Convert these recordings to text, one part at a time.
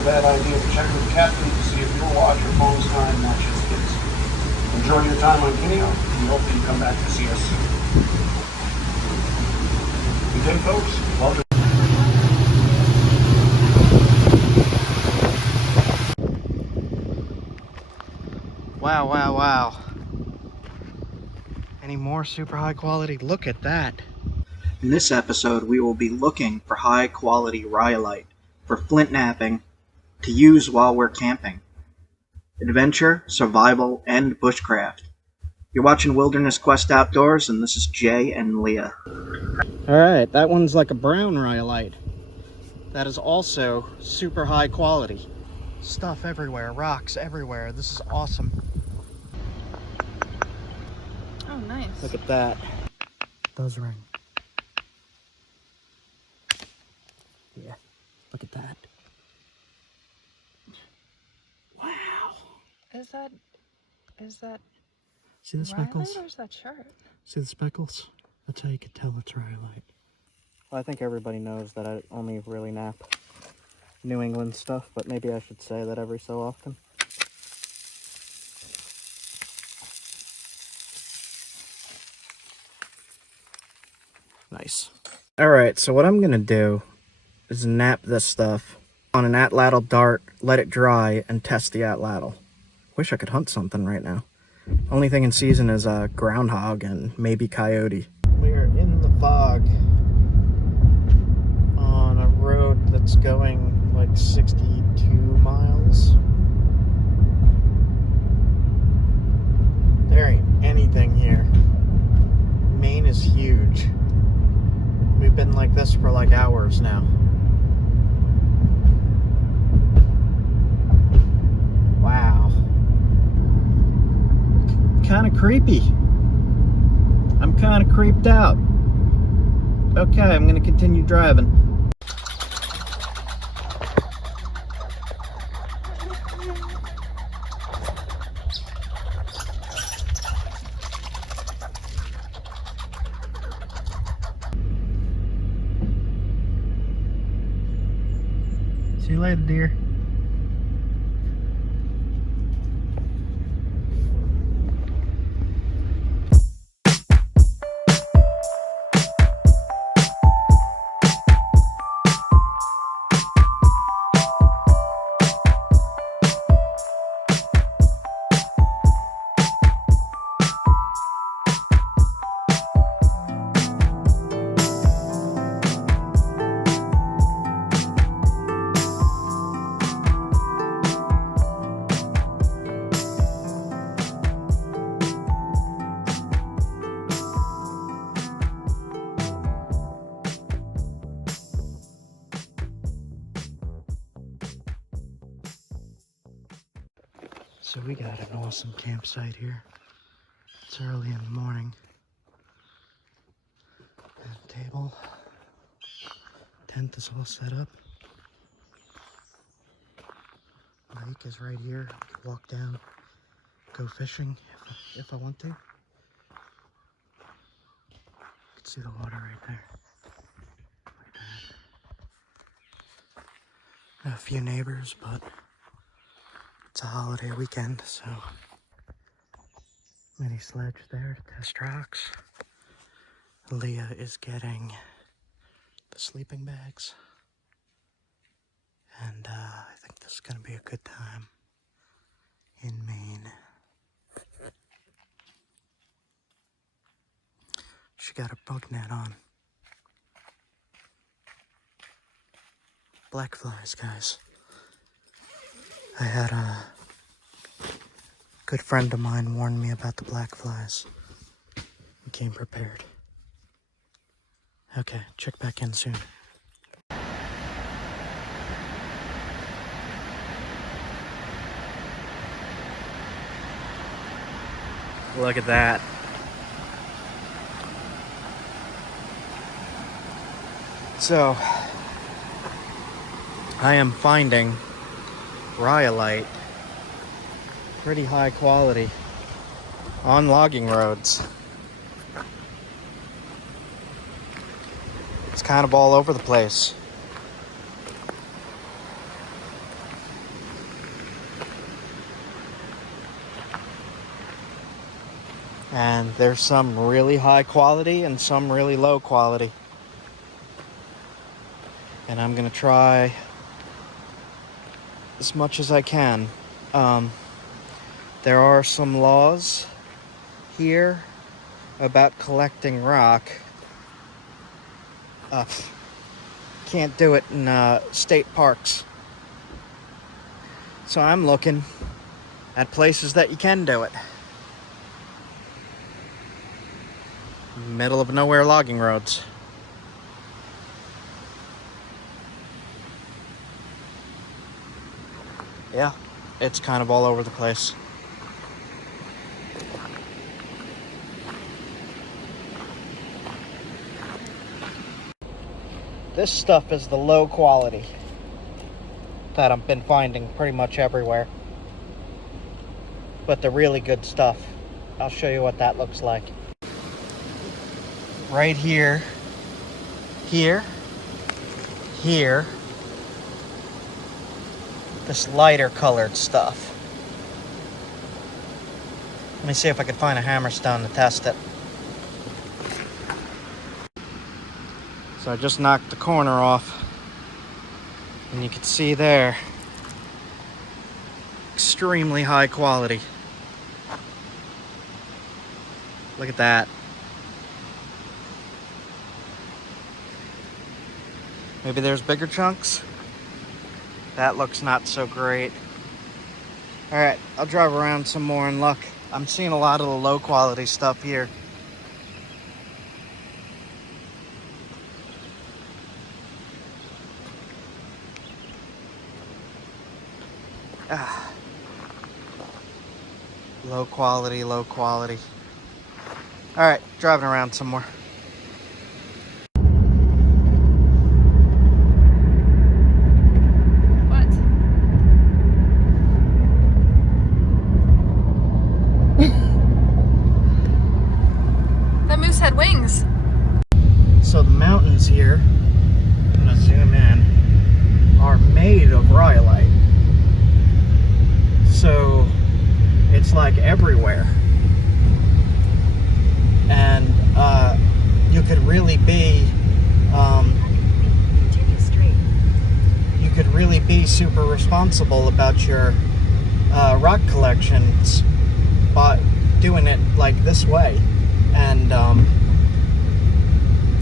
Bad idea to check with the captain to see if your watch or phone's time matches his. Enjoy your time on Kineo. We hope that you come back to see us soon. Good day, folks. Welcome. Wow, wow, wow. Any more super high quality? Look at that. In this episode, we will be looking for high quality rhyolite for flint knapping to use while we're camping. Adventure, survival, and bushcraft. You're watching Wilderness Quest Outdoors, and this is Jay and Leah. Alright, that one's like a brown rhyolite. That is also super high quality. Stuff everywhere, rocks everywhere. This is awesome. Oh, nice. Look at that. It does ring. Yeah, look at that. Wow. Is that See the speckles? rhyolite or is that shirt? See the speckles? That's how you can tell it's rhyolite. Well, I think everybody knows that I only really nap New England stuff, but maybe I should say that every so often. Nice. Alright, so what I'm gonna do is nap this stuff on an atlatl dart, let it dry, and test the atlatl. Wish I could hunt something right now. Only thing in season is groundhog and maybe coyote. We are in the fog on a road that's going like 62 miles. There ain't anything here. Maine is huge. We've been like this for like hours now. Wow. Kind of creepy. I'm kind of creeped out. Okay, I'm gonna continue driving. See you later, dear. So we got an awesome campsite here. It's early in the morning. Table. Tent is all set up. Lake is right here. I could walk down, go fishing if I want to. You can see the water right there. Look at that. A few neighbors, but it's a holiday weekend, so mini sledge there to test rocks. Leah is getting the sleeping bags, and I think this is gonna be a good time in Maine. She got her bug net on. Black flies, guys. I had a good friend of mine warn me about the black flies. I came prepared. Okay, check back in soon. Look at that. So, I am finding rhyolite, pretty high quality, on logging roads. It's kind of all over the place. And there's some really high quality and some really low quality. And I'm gonna try as much as I can. There are some laws here about collecting rock. Can't do it in state parks. So I'm looking at places that you can do it. Middle of nowhere logging roads. Yeah, it's kind of all over the place. This stuff is the low quality that I've been finding pretty much everywhere. But the really good stuff, I'll show you what that looks like. Right here, here, this lighter colored stuff. Let me see if I can find a hammerstone to test it. So I just knocked the corner off, and you can see there, extremely high quality. Look at that. Maybe there's bigger chunks. That looks not so great. All right, I'll drive around some more and look. I'm seeing a lot of the low quality stuff here. Low quality, low quality. All right, driving around some more. What? That moose had wings. So the mountains here, I'm gonna zoom in, are made of rhyolite. So it's like everywhere. And you could really be you could really be super responsible about your rock collections by doing it like this way. And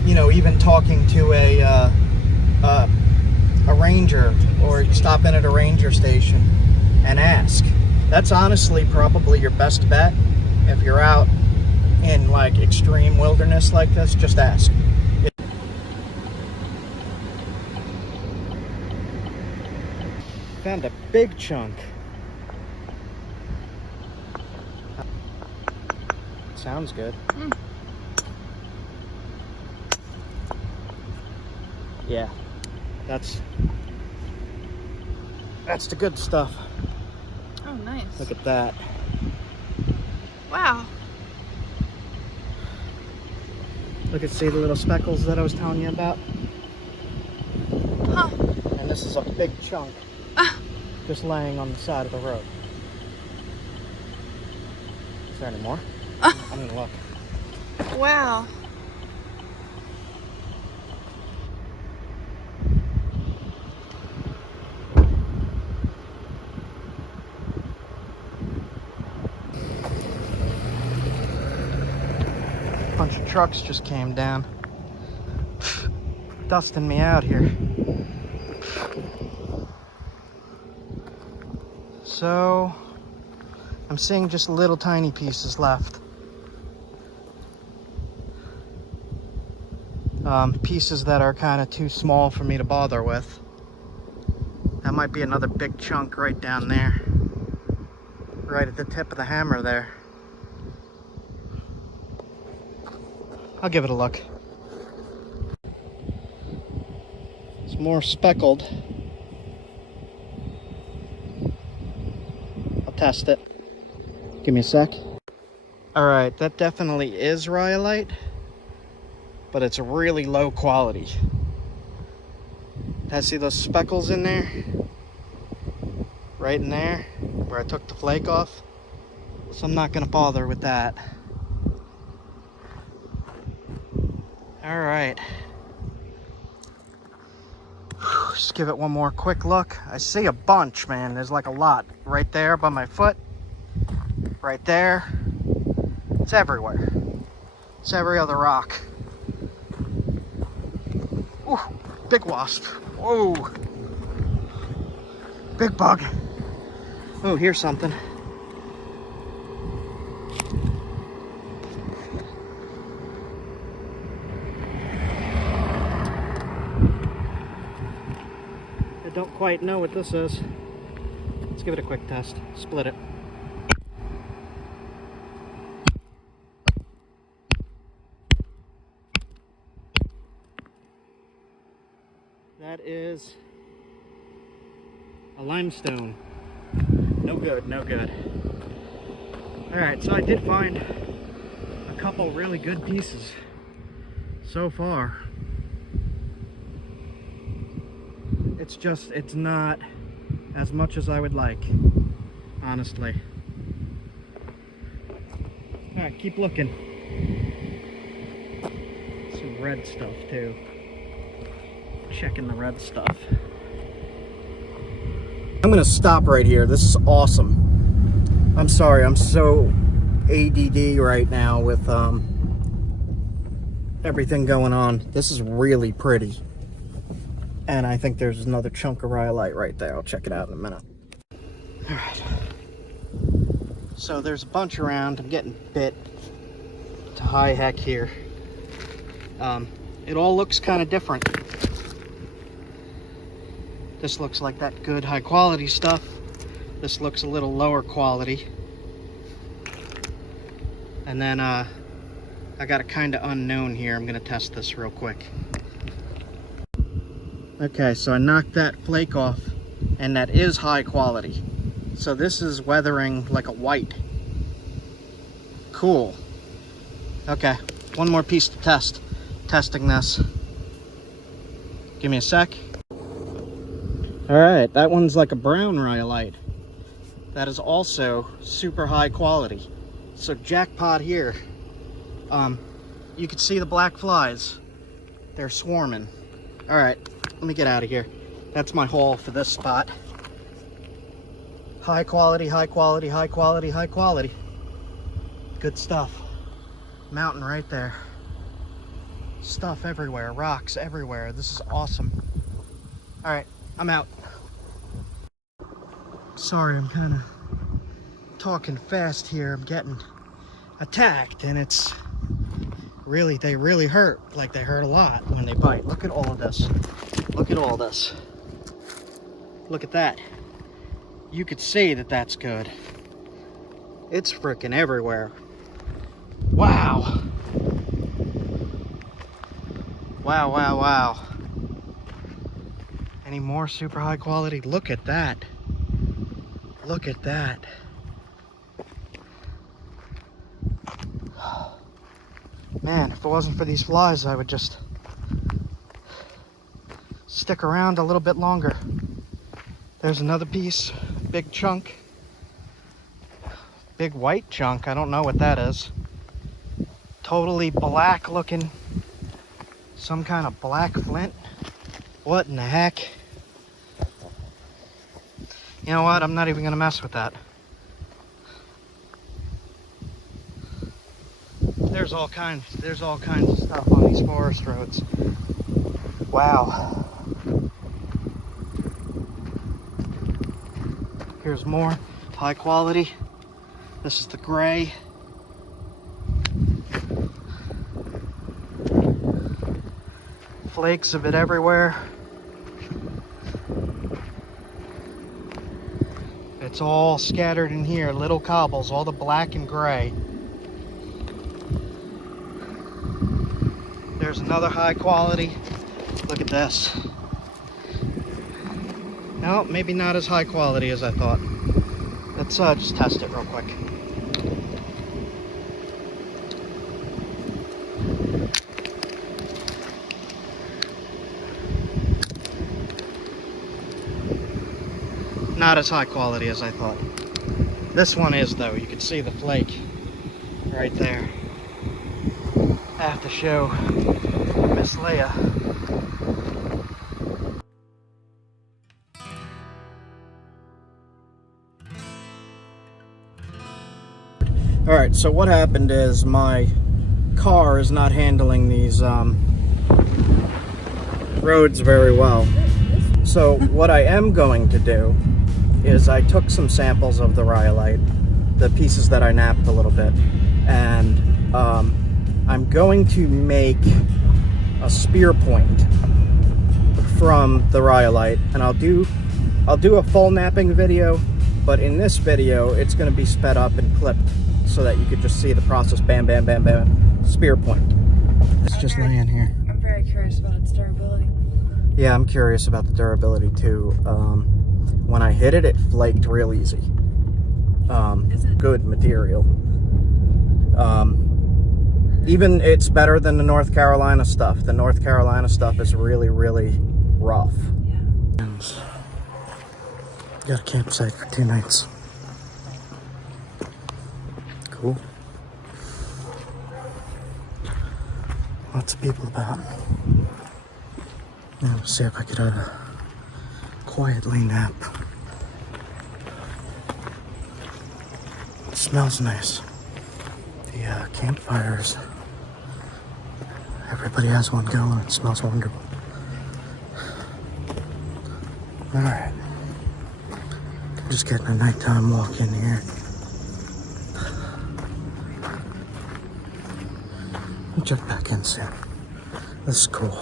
you know, even talking to a ranger, or stop in at a ranger station and ask. That's honestly probably your best bet. If you're out in like extreme wilderness like this, just ask. Found a big chunk. Sounds good. Yeah, that's the good stuff. Oh, nice. Look at that. Wow. See the little speckles that I was telling you about? Huh. And this is a big chunk just laying on the side of the road. Is there any more? I'm gonna look. Wow. Bunch of trucks just came down, dusting me out here. So I'm seeing just little tiny pieces left. Pieces that are kind of too small for me to bother with. That might be another big chunk right down there, right at the tip of the hammer there. I'll give it a look. It's more speckled. I'll test it. Give me a sec. Alright, that definitely is rhyolite, but it's really low quality. See those speckles in there? Right in there, where I took the flake off. So I'm not gonna bother with that. All right. Just give it one more quick look. I see a bunch, man. There's like a lot right there by my foot. Right there. It's everywhere. It's every other rock. Ooh, big wasp. Whoa. Big bug. Oh, here's something. I don't quite know what this is. Let's give it a quick test. Split it. That is a limestone. No good, no good. Alright, so I did find a couple really good pieces so far. It's not as much as I would like, honestly. Alright, keep looking. Some red stuff too. Checking the red stuff. I'm gonna stop right here. This is awesome. I'm sorry, I'm so ADD right now with everything going on. This is really pretty. And I think there's another chunk of rhyolite right there. I'll check it out in a minute. Alright. So there's a bunch around. I'm getting bit to high heck here. It all looks kind of different. This looks like that good high quality stuff. This looks a little lower quality. And then I got a kind of unknown here. I'm gonna test this real quick. Okay, so I knocked that flake off, and that is high quality. So this is weathering like a white. Cool. Okay, one more piece to test. Testing this. Give me a sec. Alright, that one's like a brown rhyolite. That is also super high quality. So jackpot here. You can see the black flies. They're swarming. Alright, let me get out of here. That's my haul for this spot. High quality, high quality, high quality, high quality. Good stuff. Mountain right there. Stuff everywhere, rocks everywhere. This is awesome. Alright, I'm out. Sorry, I'm kind of talking fast here. I'm getting attacked, and it's really, they really hurt. Like, they hurt a lot when they bite. Look at all of this. Look at all this. Look at that. You could see that that's good. It's freaking everywhere. Wow. Wow, wow, wow. Any more super high quality? Look at that. Look at that. Man, if it wasn't for these flies, I would just stick around a little bit longer. There's another piece, big chunk. Big white chunk, I don't know what that is. Totally black looking. Some kind of black flint. What in the heck? You know what? I'm not even gonna mess with that. There's all kinds of stuff on these forest roads. Wow. Here's more high quality. This is the gray. Flakes of it everywhere. It's all scattered in here, little cobbles, all the black and gray. There's another high quality. Look at this. No, maybe not as high quality as I thought. Let's just test it real quick. Not as high quality as I thought. This one is, though. You can see the flake right there. I have to show miss Leah. Alright, so what happened is my car is not handling these roads very well. So what I am going to do is I took some samples of the rhyolite, the pieces that I napped a little bit, and I'm going to make a spear point from the rhyolite, and I'll do a full napping video, but in this video it's going to be sped up and clipped so that you could just see the process. Bam, bam, bam, bam, spear point. It's just laying here. I'm very curious about its durability. Yeah, I'm curious about the durability too. When I hit it, it flaked real easy. Good material. Even it's better than the North Carolina stuff. The North Carolina stuff is really, really rough. Yeah. Got a campsite for 2 nights. Cool. Lots of people about. Yeah, let's see if I could quietly nap. It smells nice. The campfires. Everybody has one going. It smells wonderful. Alright. Just getting a nighttime walk in here. I'll check back in soon. This is cool.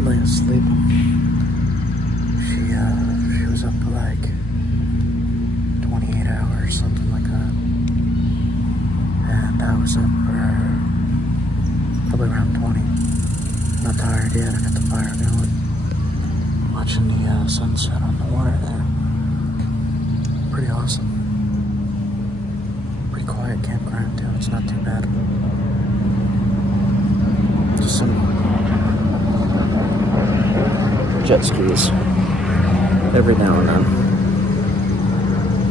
Leah's sleeping. She was up for like 28 hours, something like that. And I was up for probably around 20. Not tired yet, I got the fire going. Watching the sunset on the water there. Pretty awesome. Pretty quiet campground too, it's not too bad. Just some jet skis every now and then.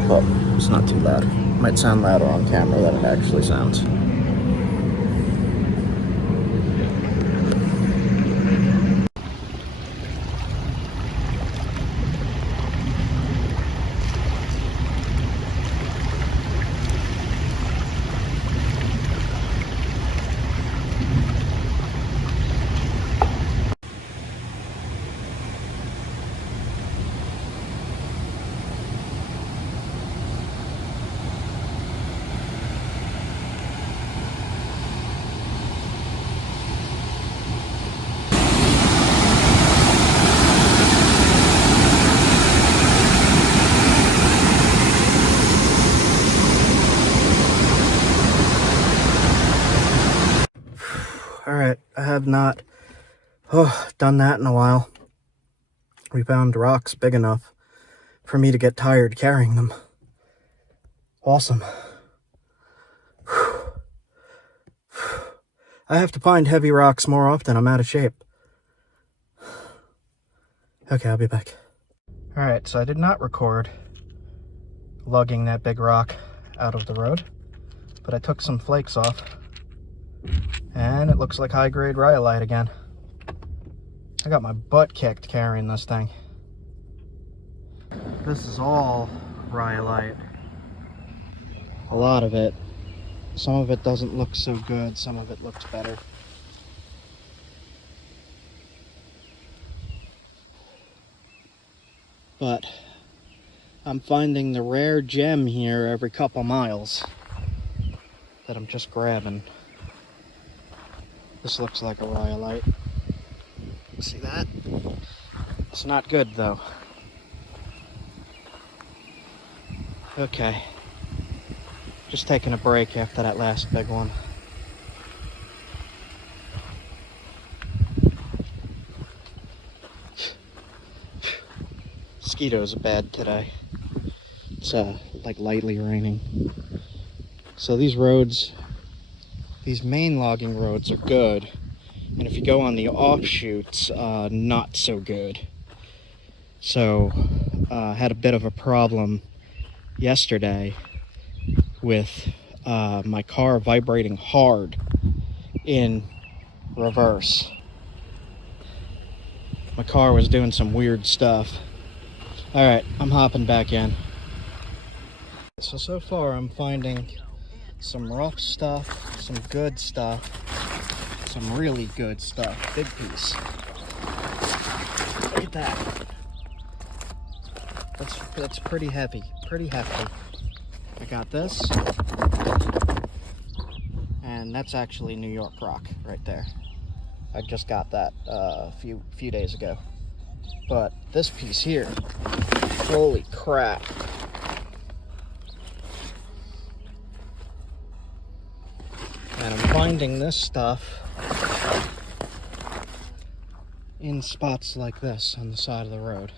Well, it's not too loud. Might sound louder on camera than it actually sounds. Alright, I have not done that in a while. We found rocks big enough for me to get tired carrying them. Awesome. I have to find heavy rocks more often. I'm out of shape. Okay, I'll be back. Alright, so I did not record lugging that big rock out of the road, but I took some flakes off. And it looks like high-grade rhyolite again. I got my butt kicked carrying this thing. This is all rhyolite. A lot of it. Some of it doesn't look so good, some of it looks better. But I'm finding the rare gem here every couple miles that I'm just grabbing. This looks like a rhyolite. See that? It's not good though. Okay. Just taking a break after that last big one. Mosquitoes are bad today. It's like lightly raining. So these roads, these Maine logging roads are good, and if you go on the offshoots, not so good. So had a bit of a problem yesterday with my car vibrating hard in reverse. My car was doing some weird stuff. All right, I'm hopping back in. So far I'm finding some rough stuff, some good stuff, some really good stuff. Big piece. Look at that. That's pretty heavy, pretty hefty. I got this, and that's actually New York rock right there. I just got that a few days ago. But this piece here, holy crap. And I'm finding this stuff in spots like this on the side of the road.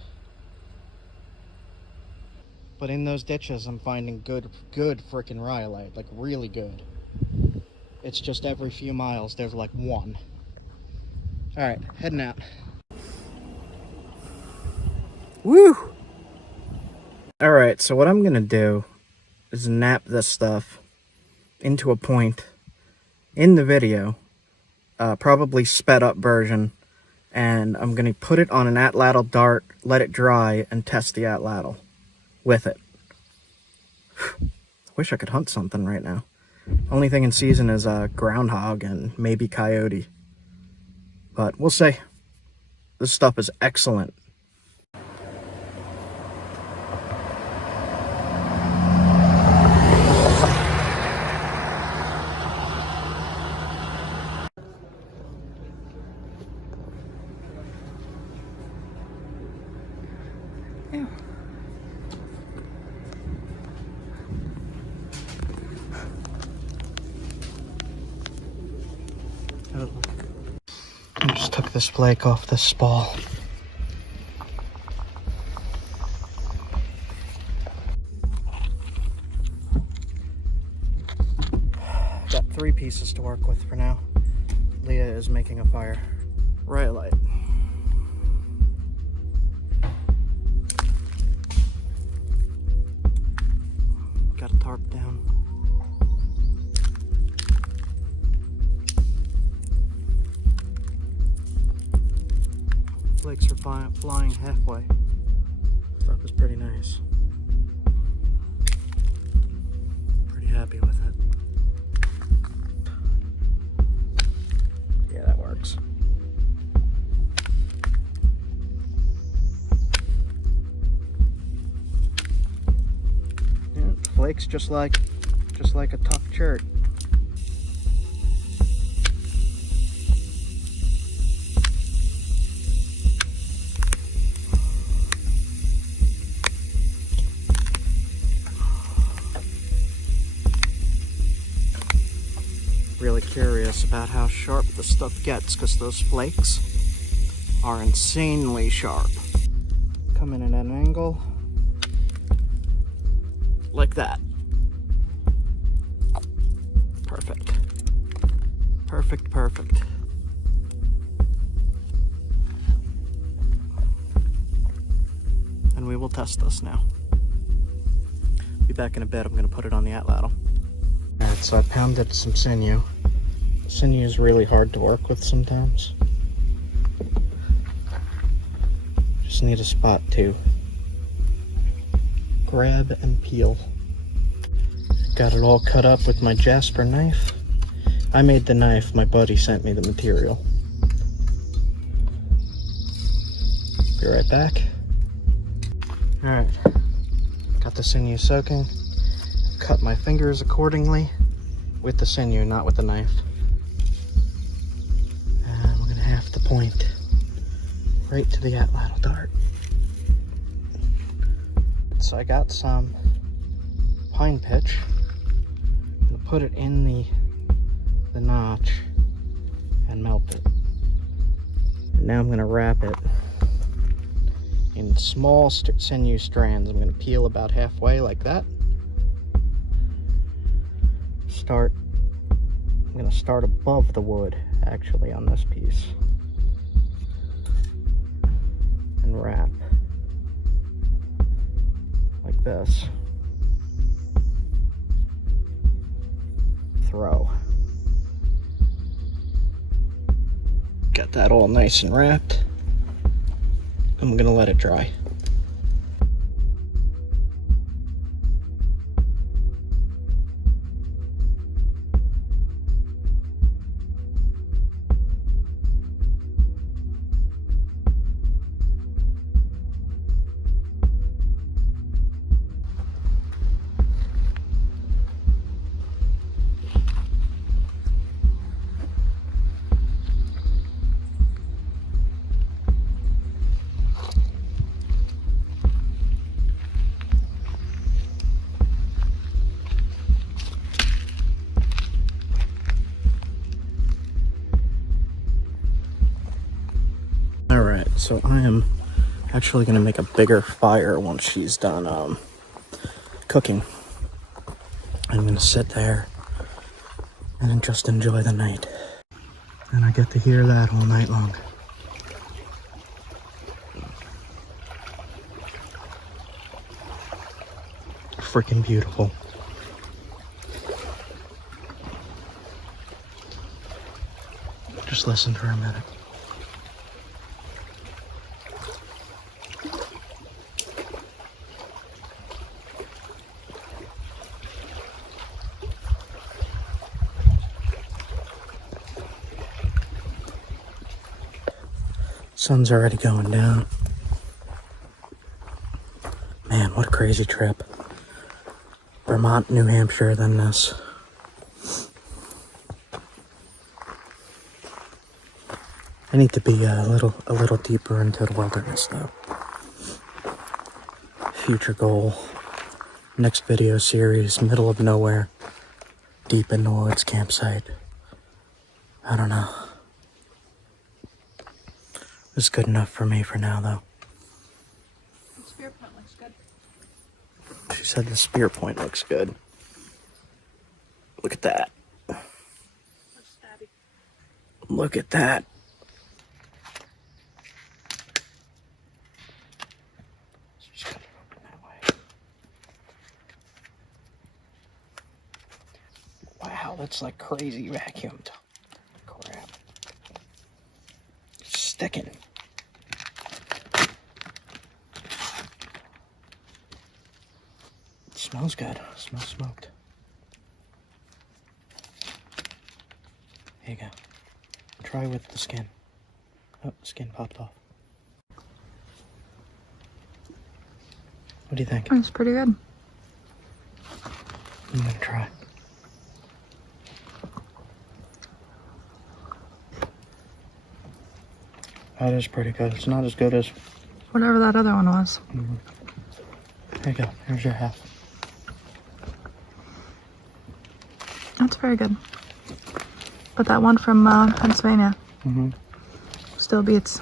But in those ditches, I'm finding good freaking rhyolite, like really good. It's just every few miles, there's like one. All right, heading out. Woo! All right, so what I'm gonna do is nap this stuff into a point in the video, probably sped up version, and I'm gonna put it on an atlatl dart, let it dry, and test the atlatl with it. Wish I could hunt something right now. Only thing in season is groundhog and maybe coyote. But we'll see. This stuff is excellent. I just took this flake off this spall. Got 3 pieces to work with for now. Leah is making a fire. Rhyolite. Got a tarp down. Flakes are flying halfway. That was pretty nice. Pretty happy with it. Yeah, that works. Yeah, flakes just like a tough shirt. Really curious about how sharp the stuff gets, because those flakes are insanely sharp. Come in at an angle like that. Perfect. Perfect, perfect. And we will test this now. Be back in a bit. I'm going to put it on the atlatl. Alright, so I pounded some sinew. Sinew is really hard to work with sometimes. Just need a spot to grab and peel. Got it all cut up with my Jasper knife. I made the knife, my buddy sent me the material. Be right back. Alright, got the sinew soaking. Cut my fingers accordingly with the sinew, not with the knife. And we're gonna have to point right to the atlatl dart. So I got some pine pitch. I'm gonna put it in the notch and melt it. And now I'm gonna wrap it in small sinew strands. I'm gonna peel about halfway like that. I'm going to start above the wood actually on this piece and wrap like this. Throw. Got that all nice and wrapped. I'm gonna let it dry. Alright, so I am actually going to make a bigger fire once she's done cooking. I'm going to sit there and just enjoy the night. And I get to hear that all night long. Freaking beautiful. Just listen for a minute. Sun's already going down. Man, what a crazy trip. Vermont, New Hampshire, then this. I need to be a little deeper into the wilderness though. Future goal. Next video series, middle of nowhere. Deep in the woods campsite. I don't know. It's good enough for me for now though. The spear point looks good. She said the spear point looks good. Look at that. Looks stabby. Look at that. Just cut it open that way. Wow, that's like crazy vacuumed. Crap. Sticking. It smells good. It smells smoked. Here you go. Try with the skin. Oh, the skin popped off. What do you think? It's pretty good. I'm gonna try. That is pretty good. It's not as good as... Whatever that other one was. There you go. Here's your half. That's very good. But that one from Pennsylvania still beats.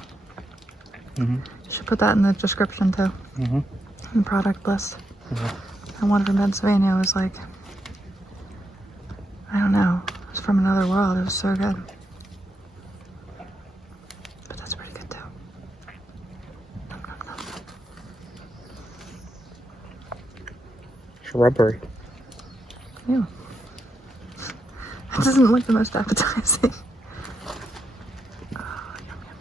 You should put that in the description too. In the product list. And one from Pennsylvania was like, I don't know, it was from another world. It was so good. But that's pretty good too. Shrubbery. Ew. It doesn't look the most appetizing. Oh, yum, yum,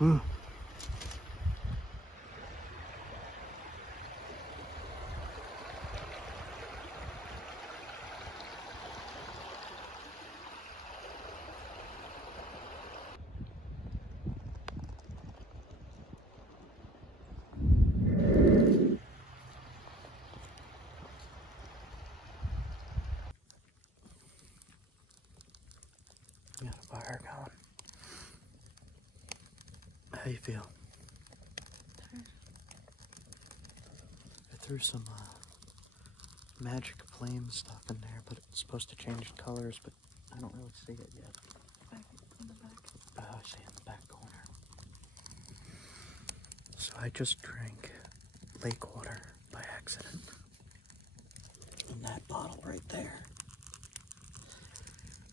yum. Got a fire going. How you feel? Tired. I threw some magic flame stuff in there, but it's supposed to change colors, but I don't really see it yet. Back in the back. Oh, I see in the back corner. So I just drank lake water by accident. In that bottle right there.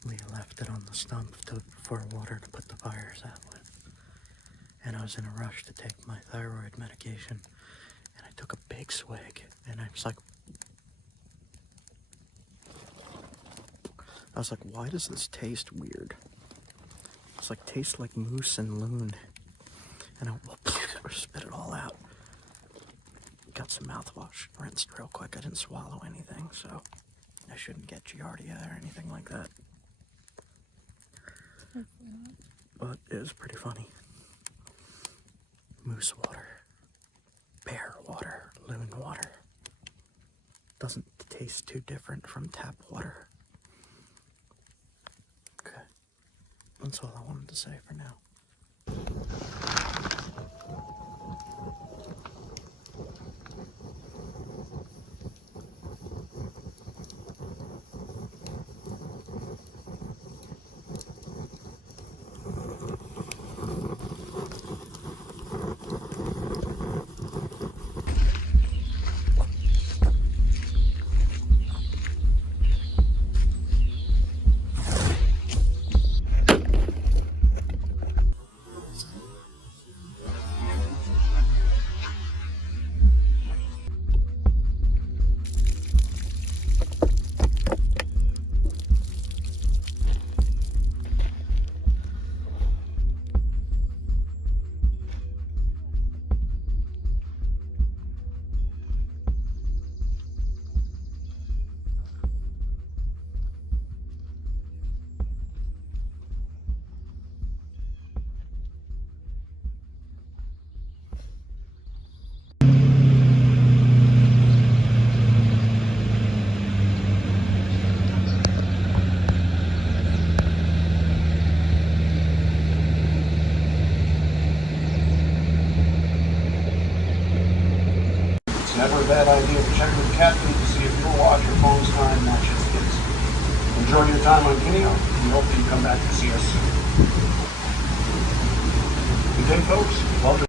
Leah left it on the stump for water to put the fires out with. And I was in a rush to take my thyroid medication, and I took a big swig, and I was like, why does this taste weird? It's like, tastes like moose and loon. And I spit it all out. Got some mouthwash, rinsed real quick. I didn't swallow anything, so I shouldn't get giardia or anything like that. But it was pretty funny. Moose water, bear water, loon water. Doesn't taste too different from tap water. Okay, that's all I wanted to say for now. It's never a bad idea to check with the captain to see if your watch or phone's time matches his. Enjoy your time on Kineo. We hope that you come back to see us soon. Good day, folks. Welcome.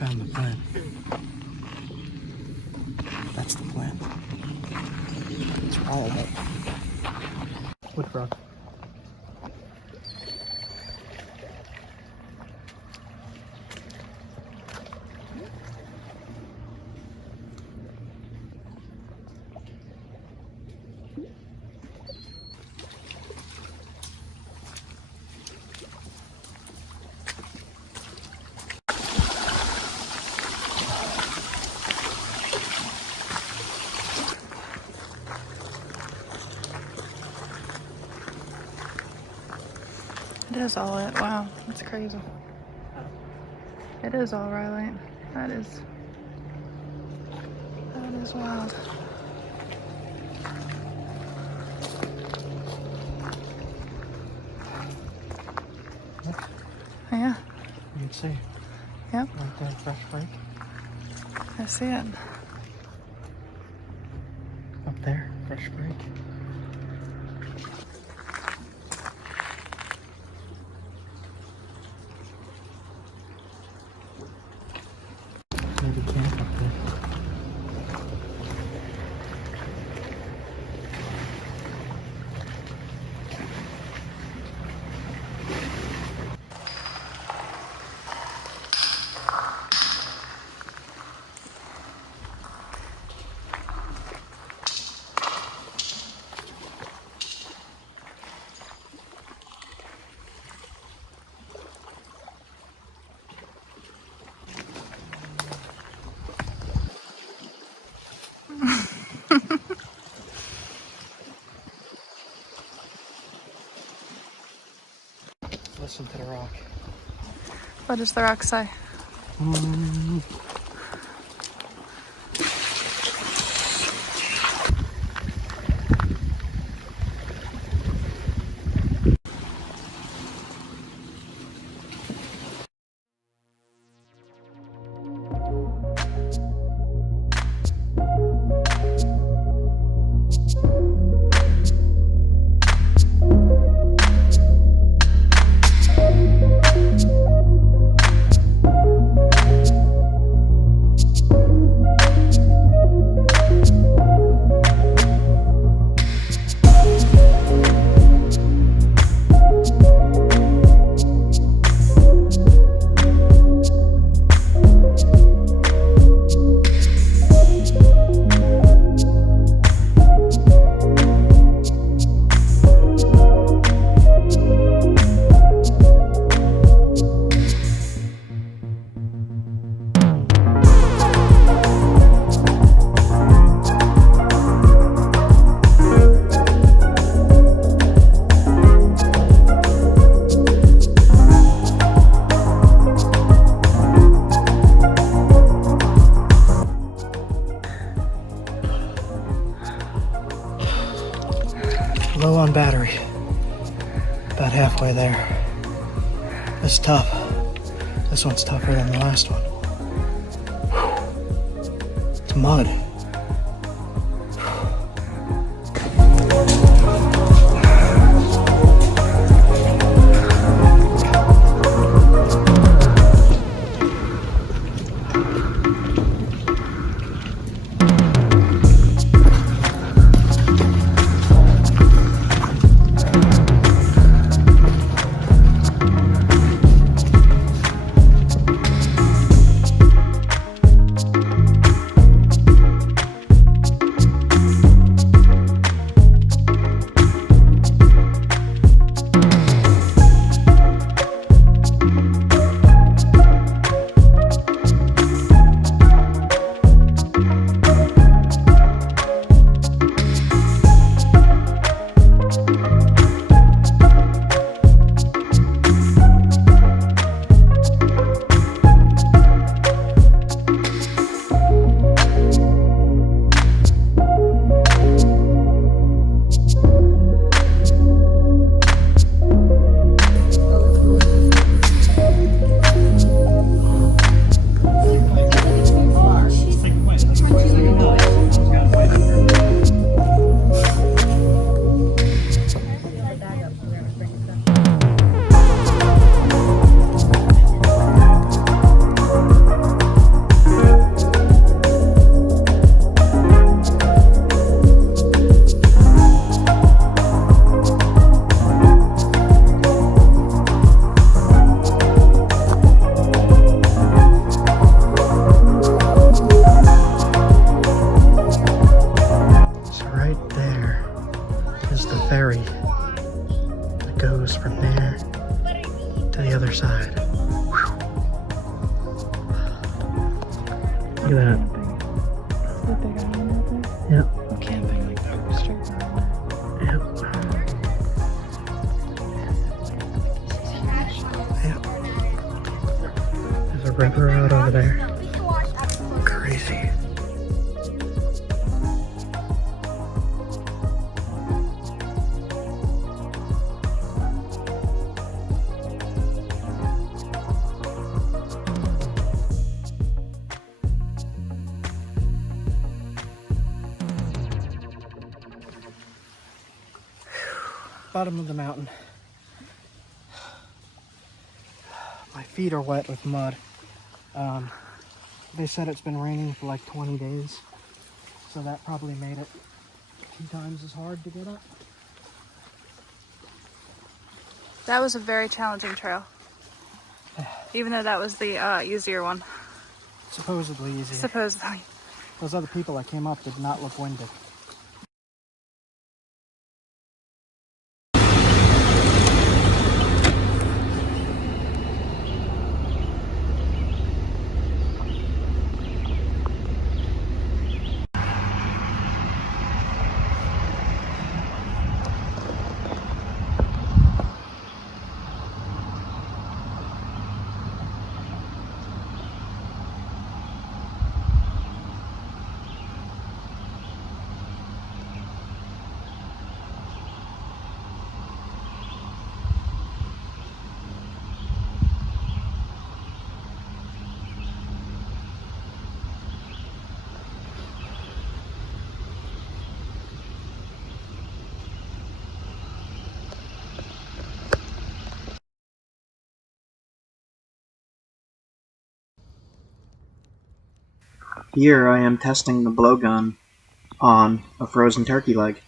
Found the plant. That's the plant. It's all of it. Wood frog. It is all it. Wow, that's crazy. It is all right. That is wild. Yeah. You can see. Yep. Right there, fresh break. I see it. Up there, fresh break. Maybe camp up there. listen to the rock. What does the rock say? Low on battery. About halfway there. It's tough. This one's tougher than the last one. It's mud. Look at that. Is that big island right there? Yep. We're camping like that. Straight around. Yep. Yep. There's a river out over there. Crazy. Bottom of the mountain. My feet are wet with mud. They said it's been raining for like 20 days, so that probably made it 2 times as hard to get up. That was a very challenging trail. Even though that was the easier one. Supposedly easier. Supposedly. Those other people that came up did not look winded. Here I am testing the blowgun on a frozen turkey leg.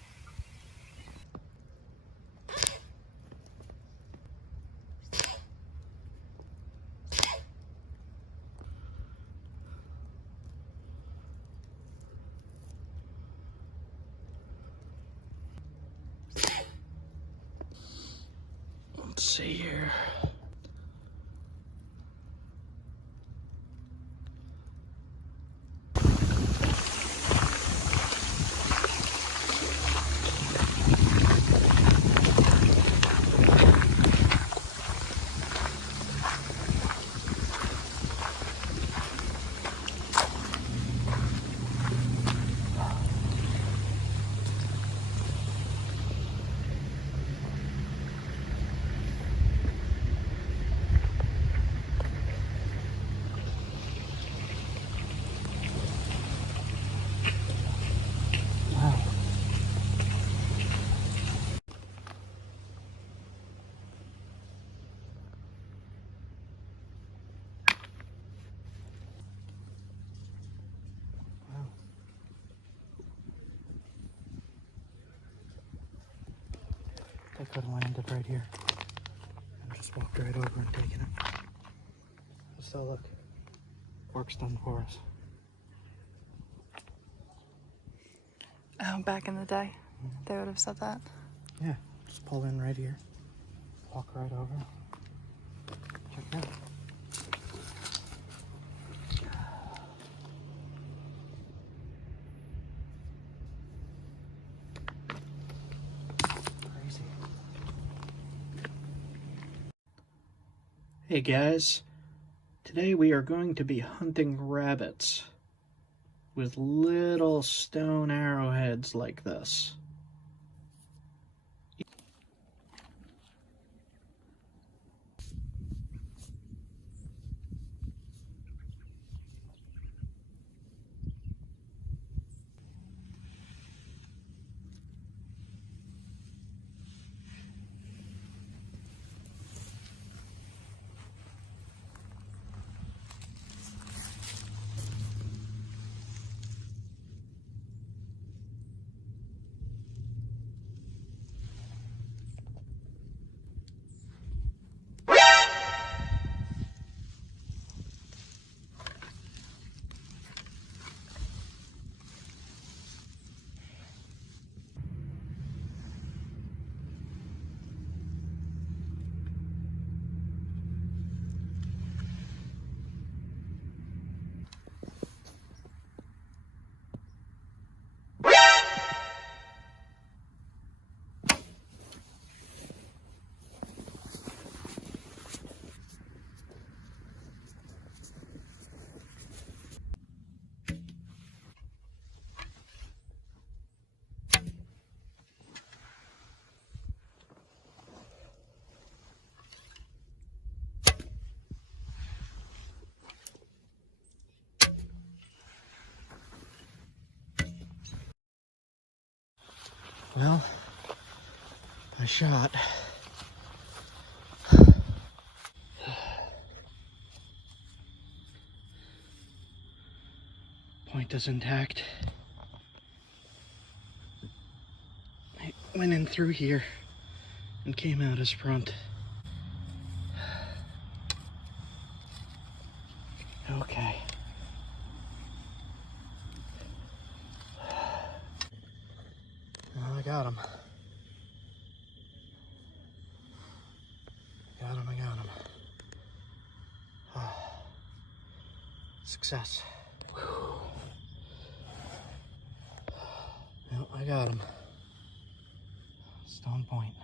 Let's see here. They could have landed right here and just walked right over and taken it. So look, work's done for us. Oh, back in the day, they would have said that. Yeah, just pull in right here, walk right over. Check it out. Crazy. Hey guys, today we are going to be hunting rabbits with little stone arrowheads like this. Well, I shot. Point is intact. I went in through here and came out as front. Okay. Well, I got him. I got him. Success. Whew. Well, I got him. Stone Point.